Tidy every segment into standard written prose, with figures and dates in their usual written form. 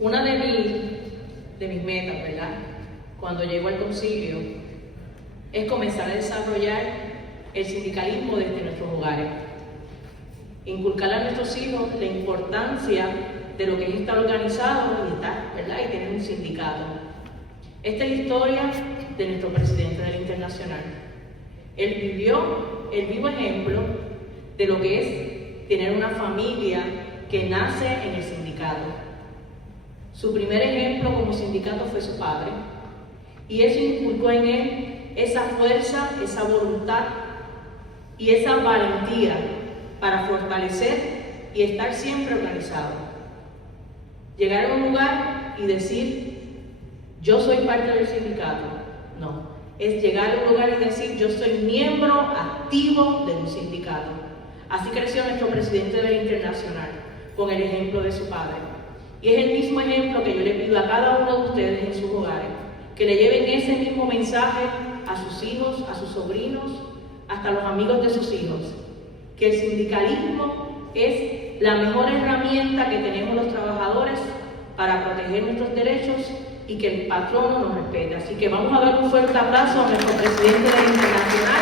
Una de mis metas, ¿verdad?, cuando llego al Concilio, es comenzar a desarrollar el sindicalismo desde nuestros hogares. Inculcar a nuestros hijos la importancia de lo que es estar organizado y estar, ¿verdad?, y tener un sindicato. Esta es la historia de nuestro presidente del Internacional. Él vivió el vivo ejemplo de lo que es tener una familia que nace en el sindicato. Su primer ejemplo como sindicato fue su padre, y eso inculcó en él esa fuerza, esa voluntad y esa valentía para fortalecer y estar siempre organizado. Llegar a un lugar y decir, yo soy parte del sindicato, no. Es llegar a un lugar y decir, yo soy miembro activo de un sindicato. Así creció nuestro presidente del Internacional, con el ejemplo de su padre. Y es el mismo ejemplo que yo le pido a cada uno de ustedes en sus hogares, que le lleven ese mismo mensaje a sus hijos, a sus sobrinos, hasta los amigos de sus hijos, que el sindicalismo es la mejor herramienta que tenemos los trabajadores para proteger nuestros derechos y que el patrono nos respete. Así que vamos a dar un fuerte aplauso a nuestro presidente del Internacional.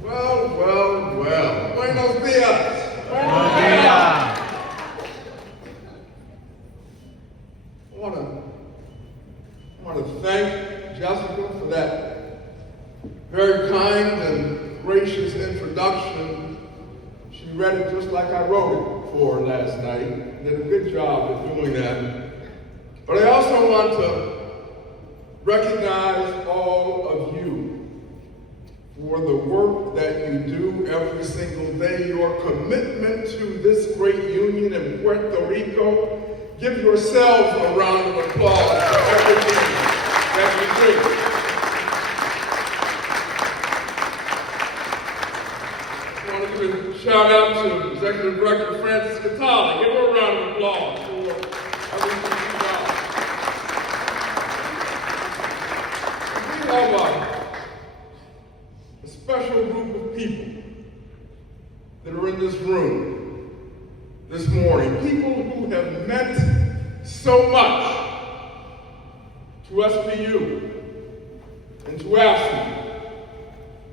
Well. Buenos días. Buenos días. I want to thank Jessica for that very kind and gracious introduction. She read it just like I wrote it for last night. Did a good job of doing that. But I also want to recognize all of you for the work that you do every single day, your commitment to this great union in Puerto Rico. Give yourselves a round of applause for everything that you do. I want to give a shout out to Executive Director Francis Catala. Give her a round of applause for everything she does. We have a special group of people that are in this room this morning, people who have meant so much to SPU and to AFSCME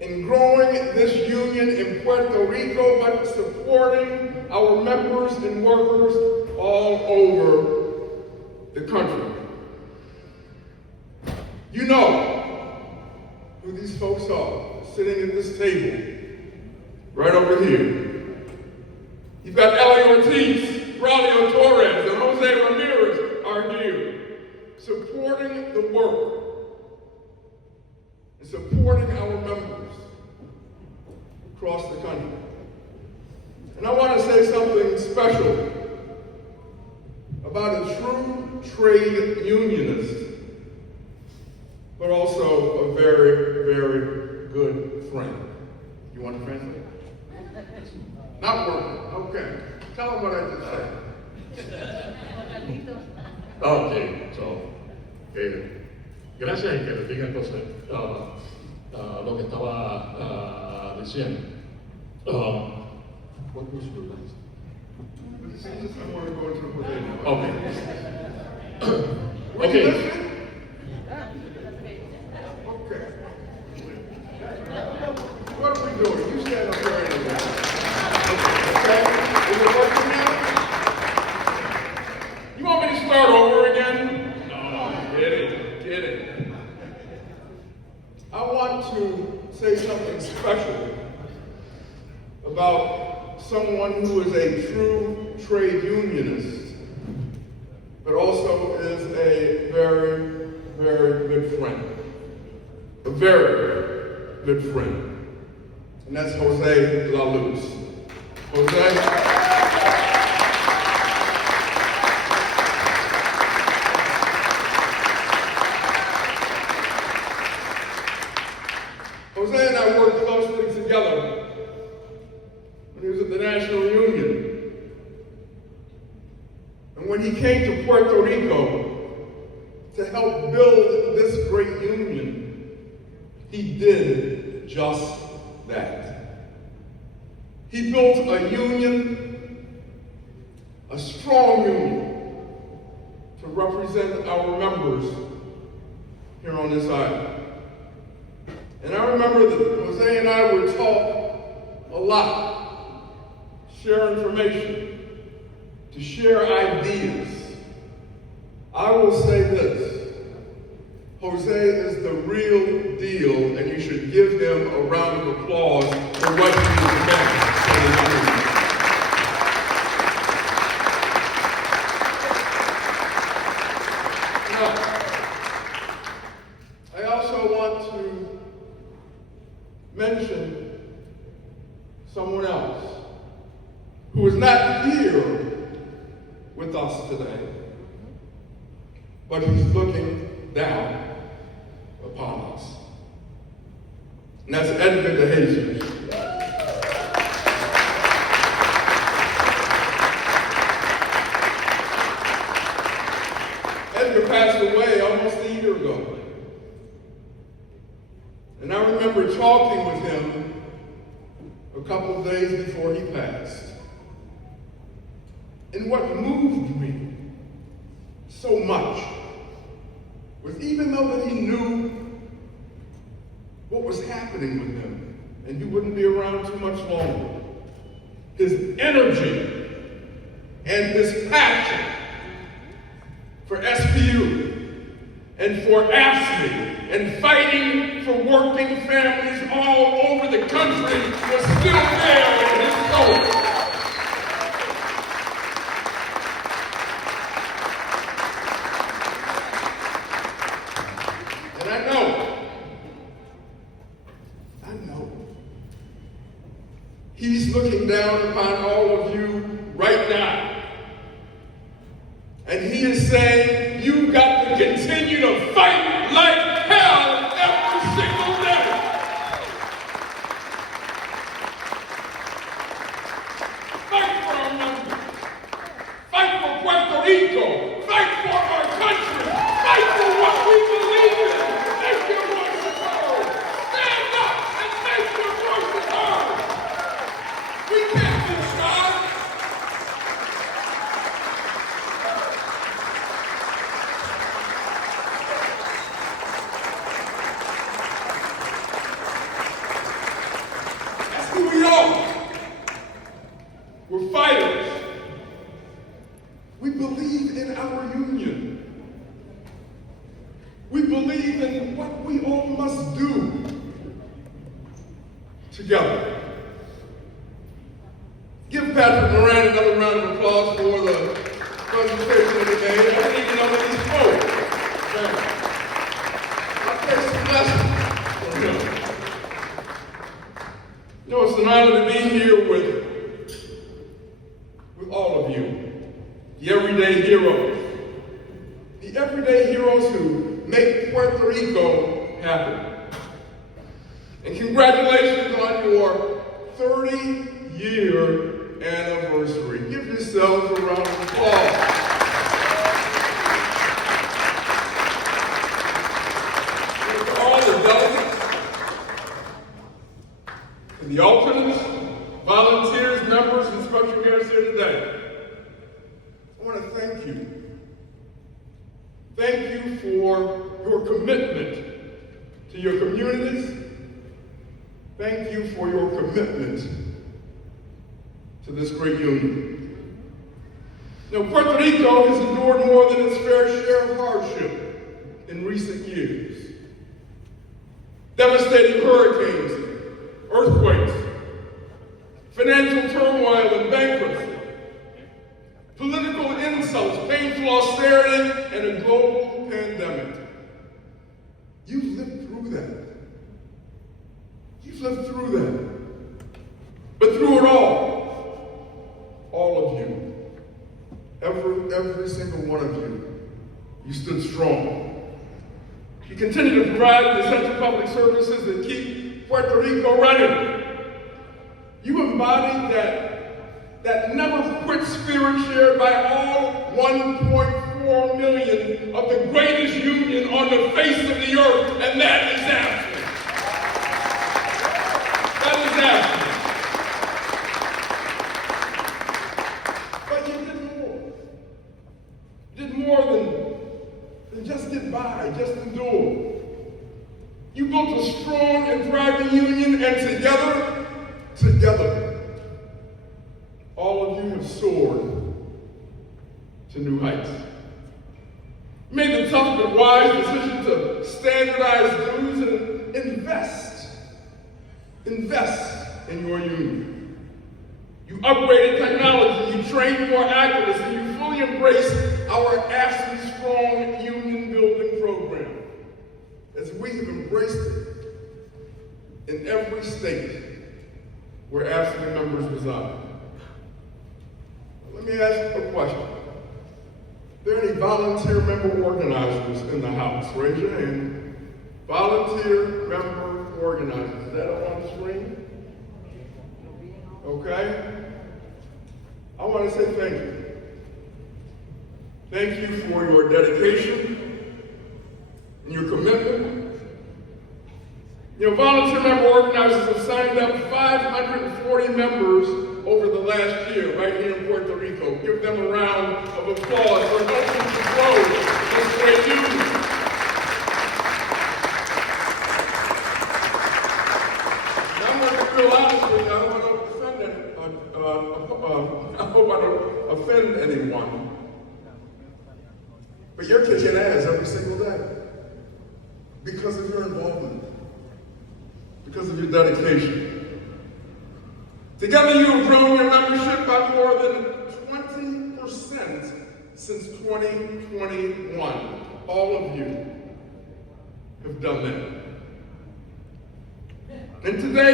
in growing this union in Puerto Rico, but supporting our members and workers all over the country. You know who these folks are, sitting at this table, right over here. You've got Eli Ortiz, Braulio Torres, and Jose Ramirez are here, supporting the work and supporting our members across the country. And I want to say something special about a true trade unionist, but also a very, very good friend. You want to translate? Not working. Okay. Tell them what I just said. Okay, so, gracias y que les diga entonces lo que estaba diciendo. What was your last? I want to go into what they know. Okay. Were you Okay. listening? Okay. What are we doing? You stand up there anyway. Okay? Is it working now? You want me to start over again? No, kidding. I want to say something special about someone who is a true trade unionist, but also is a very, very good friend. A very good friend. And that's Jose La Luz. Jose. the national union. And when he came to Puerto Rico to help build this great union, he did just that. He built a union, a strong union, to represent our members here on this island. And I remember that Jose and I would talk a lot, share information, to share ideas. I will say this: Jose is the real deal, and you should give him a round of applause for what he has done for this group. Now, I also want to mention someone else who is not here with us today, but he's looking down upon us. And that's Edgar de Jesus. Edgar passed away almost a year ago. And I remember talking with him a couple of days before he passed. And what moved me so much was, even though that he knew what was happening with him, and he wouldn't be around too much longer, his energy and his passion for SPU and for AFSCME and fighting for working families all over the country was still there in his soul. And I know, he's looking down upon all of you right now. And he is saying, you've got to continue to fight like hell every single day. Fight for our members. Fight for Puerto Rico. Fight for our country. Fight for what we believe in. Make your voices heard. Stand up and make your voices heard. We can't be shy. That's who we are. We're fighters. We believe in our union. We believe in what we all must do together. Give Patrick Moran another round of applause for the presentation of the day. I didn't even know that he spoke. I'll take some lessons from him. You know, it's an honor to be here with all of you, the everyday heroes. The everyday heroes who make Puerto Rico happen. And congratulations on your 30-year anniversary. Give yourselves a round of applause. And to all the delegates, and the alternates, volunteers, members, and special guests here today, I want to thank you. Thank you for your commitment to your communities. Thank you for your commitment to this great union. Now, Puerto Rico has endured more than its fair share of hardship in recent years. Devastating hurricanes, earthquakes, financial turmoil and bankruptcy, political insults, painful austerity, and a global pandemic. You've lived through that. You've lived through that. But through it all of you, every single one of you, you stood strong. You continue to provide the essential public services that keep Puerto Rico running. You embodied that that never quit spirit shared by all 1.4 million of the greatest union on the face of the earth, and that is AFSCME. That is AFSCME. But you did more. You did more than just get by, just endure. You built a strong and thriving union, and together, all of you have soared to new heights. You made the tough but wise decision to standardize dues and invest in your union. You upgraded technology, you trained more activists, and you fully embraced our AFSCME Strong Union Building Program, as we have embraced it in every state where AFSCME members reside. Let me ask you a question. Are there any volunteer member organizers in the House? Raise your hand. Volunteer member organizers. Is that up on the screen? Okay. I want to say thank you. Thank you for your dedication and your commitment. You know, volunteer member organizers have signed up 540 members over the last year right here in Puerto Rico. Give them a round of applause for helping to grow this great union. Now, I'm going to be real honest with you. I don't want to offend anyone. But you're kicking ass every single day because of your involvement, because of your dedication. Together you have grown your membership by more than 20% since 2021. All of you have done that. And today,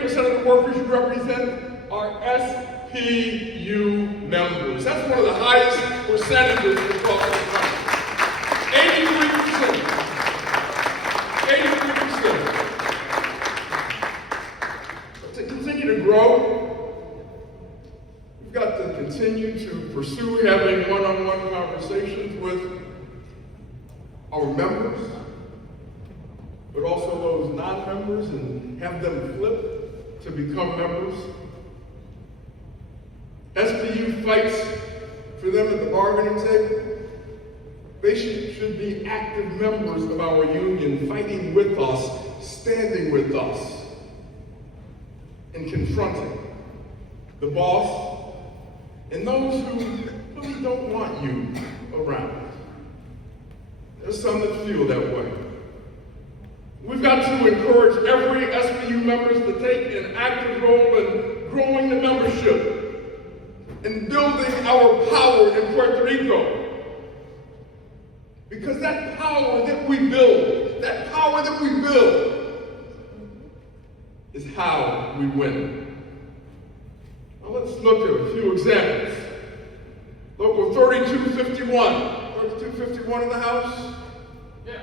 83% of the workers you represent are SPU members. That's one of the highest percentages across the country. 83%. 83%. But to continue to grow, we've got to continue to pursue having one-on-one conversations with our members, but also those non-members, and have them flip to become members. SPU fights for them at the bargaining table. They should be active members of our union, fighting with us, standing with us, and confronting the boss and those who really don't want you around. There's some that feel that way. We've got to encourage every SPU member to take an active role in growing the membership and building our power in Puerto Rico. Because that power that we build, is how we win. Now let's look at a few examples. Local 3251. 3251 in the house? Yeah.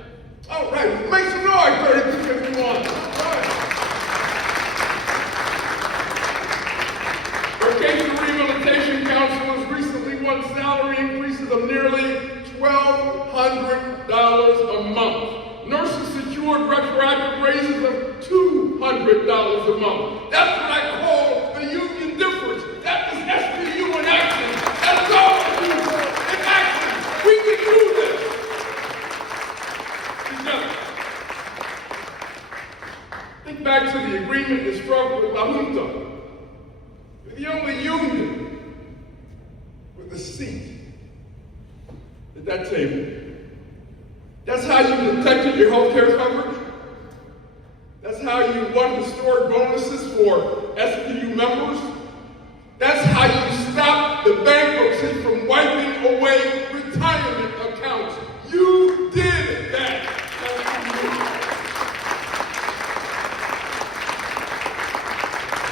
All right, make some noise, 3251. All right. Vocational Rehabilitation Counselors recently won salary increases of nearly $1,200 a month. Nurses secured retroactive raises of $200 a month. That's what I call the union difference. That is SPU in action. That's all of you in action. We can do this. Together. Think back to the agreement that struck with La Junta. The only union with a seat at that table. That's how you protected your health care coverage. That's how you won historic bonuses for SPU members. That's how you stopped the bankruptcy from wiping away retirement accounts. You did that.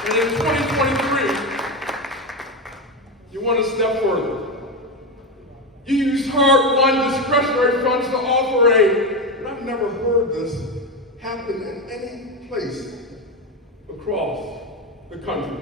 And in 2023, you want to step further. You used hard-won discretionary funds to offer and I've never heard this happen in any place across the country.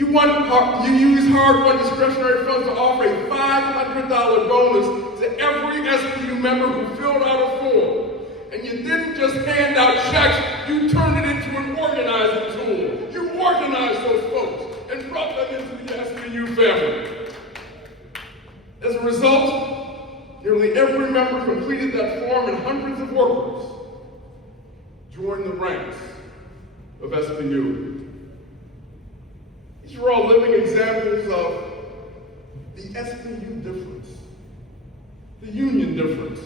You use hard-won discretionary funds to offer a $500 bonus to every SPU member who filled out a form. And you didn't just hand out checks, you turned it into an organizing tool. You organized those folks and brought them into the SPU family. As a result, nearly every member completed that form, and hundreds of workers joined the ranks of SPU. These are all living examples of the SPU difference, the union difference.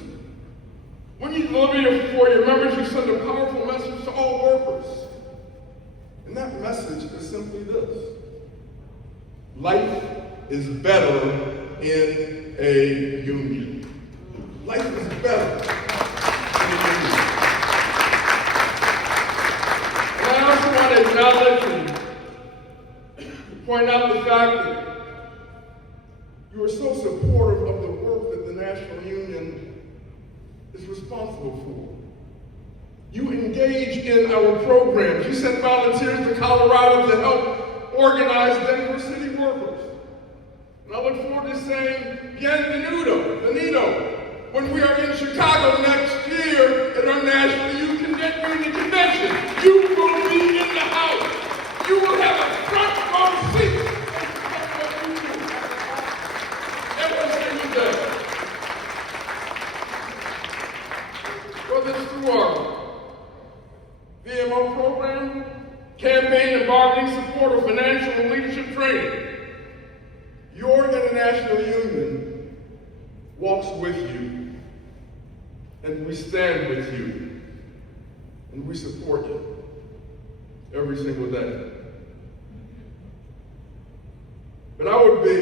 When you deliver for your members, you send a powerful message to all workers. And that message is simply this: life is better in a union. Life is better in a union. And I also want to acknowledge and point out the fact that you are so supportive of the work that the National Union is responsible for. You engage in our programs. You send volunteers to Colorado to help organize Denver City workers. And I look forward to saying, Bienvenido, when we are in Chicago next year at our National Youth Union Convention. You will be in the house. You will have a front row seat to what we do every single day. Whether it's through our VMO program, campaign and bargaining support, or financial and leadership training, your international union walks with you, and we stand with you, and we support you every single day. But I would be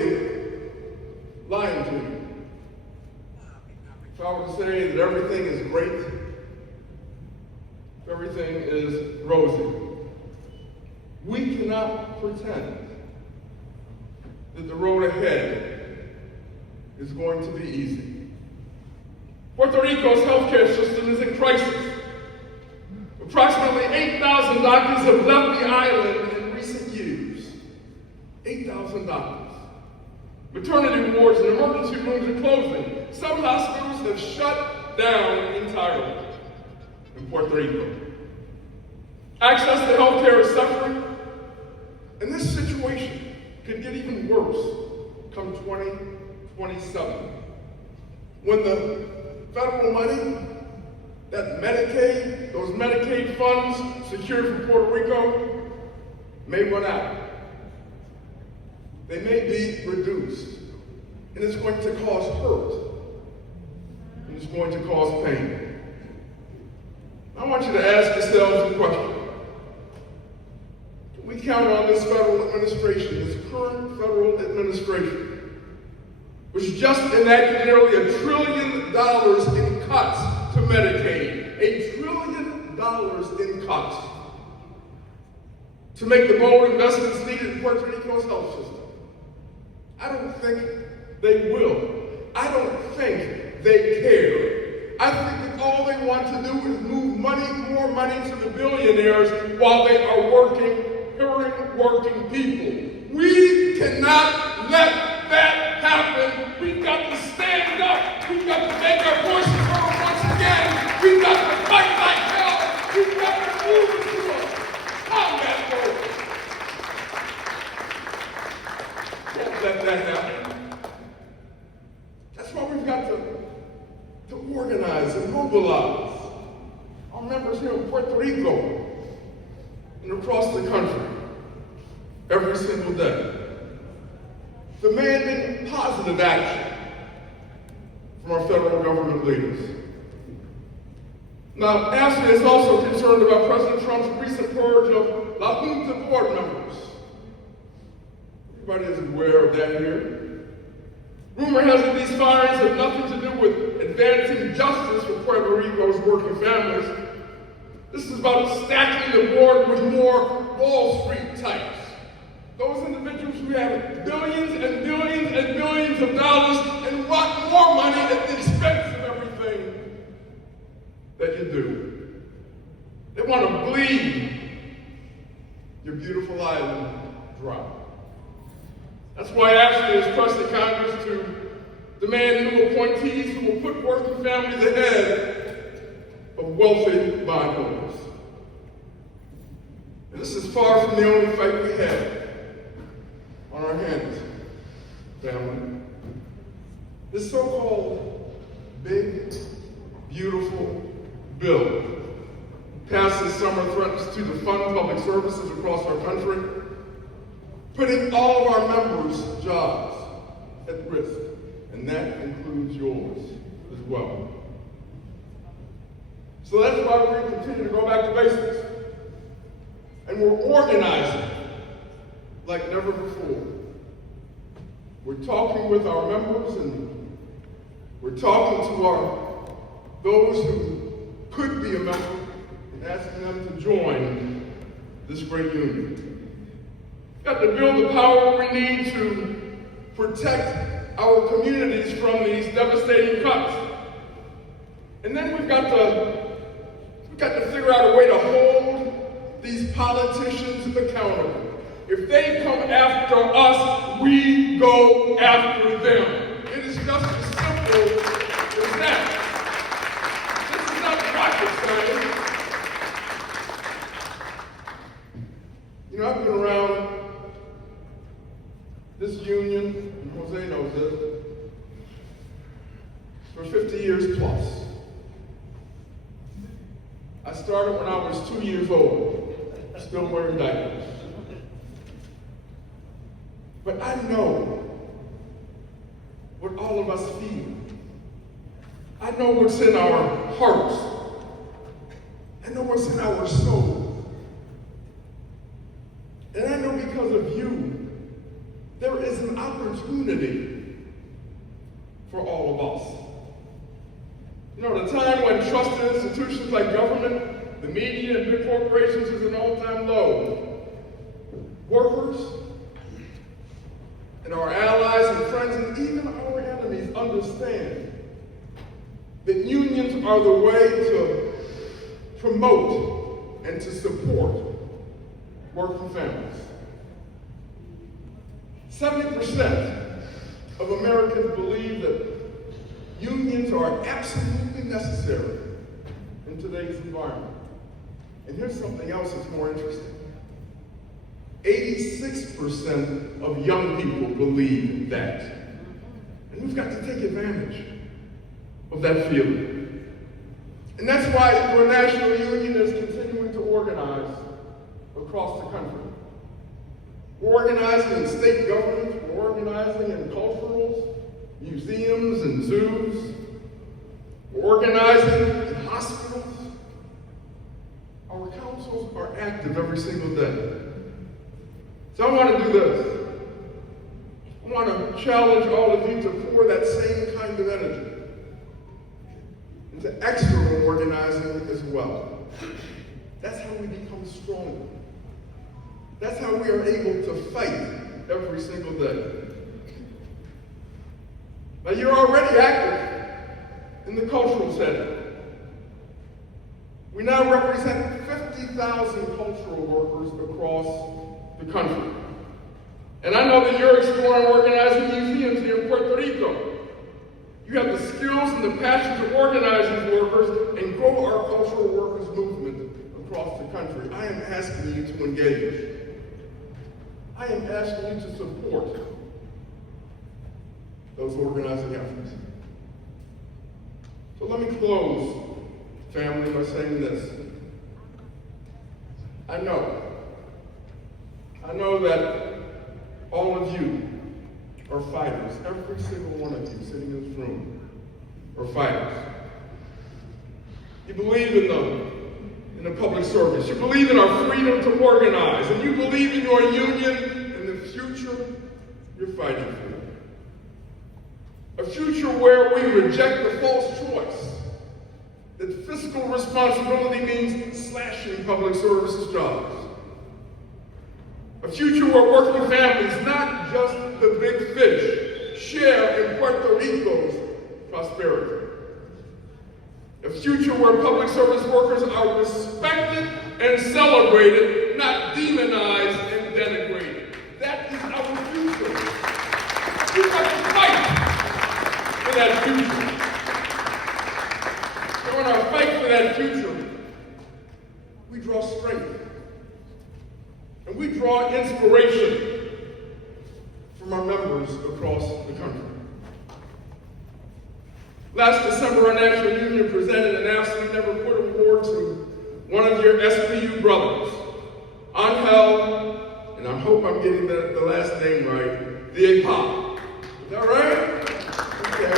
lying to you if I were to say that everything is great, if everything is rosy. We cannot pretend that the road ahead is going to be easy. Puerto Rico's healthcare system is in crisis. Approximately 8,000 doctors have left the island in recent years. 8,000 doctors. Maternity wards and emergency rooms are closing. Some hospitals have shut down entirely in Puerto Rico. Access to healthcare is suffering, and this situation could get even worse come 2027. When the federal money, that Medicaid, those Medicaid funds secured for Puerto Rico may run out. They may be reduced, and it's going to cause hurt, and it's going to cause pain. I want you to ask yourselves a question. Can we count on this federal administration, this current federal administration, which just enacted nearly $1 trillion in cuts to Medicaid, $1 trillion in cuts, to make the bold investments needed in Puerto Rico's health system? I don't think they will. I don't think they care. I think that all they want to do is move more money to the billionaires while they are hurting working people. We cannot let that happen. We've got to stand up. We've got to make our voices heard once again. We've got to fight like hell. We've got to move into a combat mode. Can't let that happen. That's why we've got to organize and mobilize our members here in Puerto Rico and across the country every single day, demanding positive action from our federal government leaders. Now, AFSCME is also concerned about President Trump's recent purge of La Junta board members. Everybody is aware of that here. Rumor has it these firings have nothing to do with advancing justice for Puerto Rico's working families. This is about stacking the board with more Wall Street types. Those individuals who have billions and billions and billions of dollars and want more money at the expense of everything that you do. They want to bleed your beautiful island dry. That's why AFSCME has trusted Congress to demand new appointees who will put working families ahead of wealthy bondholders. And this is far from the only fight we have on our hands, family. This so-called big, beautiful bill passed this summer threatens to defund public services across our country, putting all of our members' jobs at risk, and that includes yours as well. So that's why we're going to continue to go back to basics. And we're organizing like never before. We're talking with our members and we're talking to those who could be a member and asking them to join this great union. We've got to build the power we need to protect our communities from these devastating cuts. And then we've got to figure out a way to hold these politicians accountable. If they come after us, we go after them. It is just as simple as that. This is not rocket science. You know, I've been around this union, and Jose knows it, for 50 years plus. I started when I was 2 years old, still wearing diapers. But I know what all of us feel. I know what's in our hearts. I know what's in our soul. And I know because of you, there is an opportunity for all of us. You know, at a time when trust in institutions like government, the media, and big corporations is an all-time low, workers and our allies and friends and even our enemies understand that unions are the way to promote and to support working families. 70% of Americans believe that unions are absolutely necessary in today's environment. And here's something else that's more interesting. 86% of young people believe that. And we've got to take advantage of that feeling. And that's why your national union is continuing to organize across the country. We're organizing in state governments, we're organizing in culturals, museums and zoos, we're organizing in hospitals. Our councils are active every single day. So I want to do this. I want to challenge all of you to pour that same kind of energy into external organizing as well. That's how we become stronger. That's how we are able to fight every single day. Now, you're already active in the cultural setting. We now represent 50,000 cultural workers across the country. And I know that you're exploring organizing museums here in Puerto Rico. You have the skills and the passion to organize these workers and grow our cultural workers movement across the country. I am asking you to engage. I am asking you to support those organizing efforts. So let me close, family, by saying this. I know that all of you are fighters. Every single one of you sitting in this room are fighters. You believe in the public service. You believe in our freedom to organize. And you believe in your union and the future you're fighting for. A future where we reject the false choice that fiscal responsibility means slashing public services jobs. A future where working families, not just the big fish, share in Puerto Rico's prosperity. A future where public service workers are respected and celebrated, not demonized and denigrated. That is our future. that future. So in our fight for that future, we draw strength. And we draw inspiration from our members across the country. Last December, our National Union presented an AFSCME Never Quit award to one of your SPU brothers, Angel, and I hope I'm getting the last name right, Diepop. Is that right? Okay.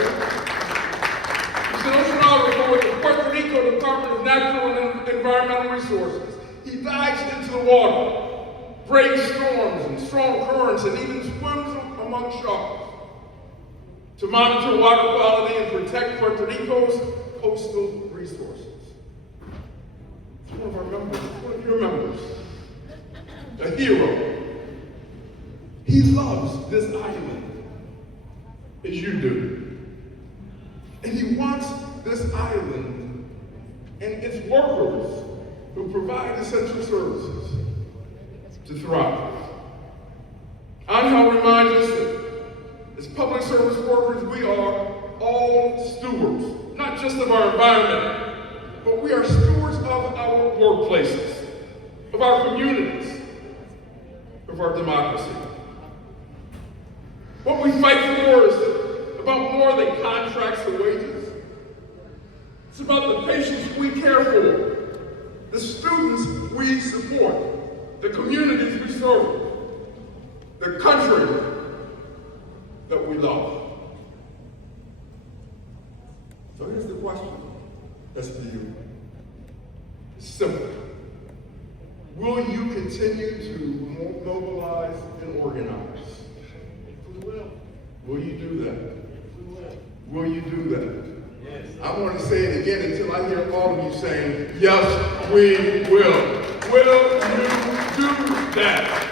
He's an oceanographer with the Puerto Rico Department of Natural and Environmental Resources. He dives into the water, braves storms and strong currents, and even swims among sharks to monitor water quality and protect Puerto Rico's coastal resources. It's one of our members, one of your members, a hero. He loves this island as you do. And he wants this island and its workers who provide essential services to thrive. Angel reminds us that as public service workers, we are all stewards, not just of our environment, but we are stewards of our workplaces, of our communities, of our democracy. What we fight for is about more than contracts or wages. It's about the patients we care for, the students we support, the communities we serve, the country that we love. So here's the question, SPU. It's simple. Will you continue to mobilize and organize? We will. Will you do that? We will. Will you do that? Yes. I want to say it again until I hear all of you saying, yes, we will. Will you do that?